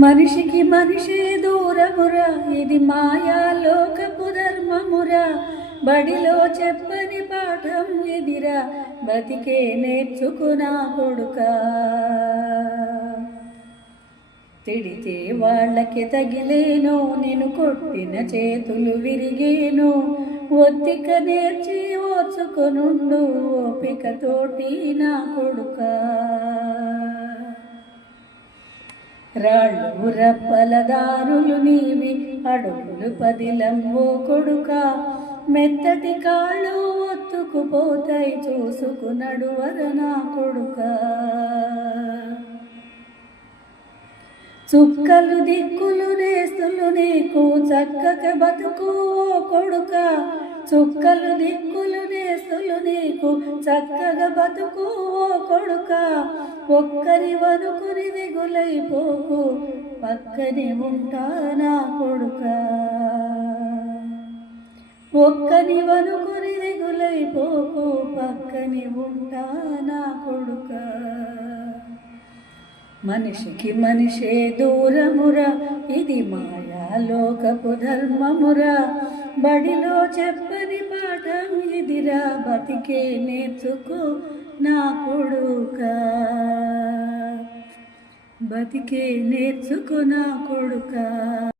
మనిషికి మనిషే దూరమురా ఇది మాయాలోకపు ధర్మమురా. బడిలో చెప్పని పాఠం ఎదిరా బతికే నేర్చుకునా కొడుకా. తిడితే వాళ్ళకి తగిలేను నేను కొట్టిన చేతులు విరిగేను. ఒత్తిక నేర్చి ఓచుకొనుండు ఓపికతోటి నా కొడుకా. రాళ్ళు రప్పలదారులు నీవి అడుగులు పదిలంబో కొడుక. మెత్తటి కాళ్ళు ఒత్తుకుపోతాయి చూసుకు నడువర నా కొడుక. చుక్కలు దిక్కులు రేస్తులు నీకు చక్కక బతుకు ఓ కొడుక. చుక్కలు దిక్కులు రేస్తులు నీకు చక్కగా బతుకు ఓ కొడుక. ఒక్కరి వనుకుని దిగులైపోకు పక్కని ఉంటానా కొడుక. ఒక్కని వనుకుని దిగులైపోకు పక్కని ఉంటానా కొడుకా. మనిషికి మనిషే దూరమురా ఇది మాయాలోకపు ధర్మమురా. బడిలో చెప్పని పాఠం ఇదిరా బతికే నేర్చుకో నా కొడుక. బతికే నేర్చుకో నా కొడుక.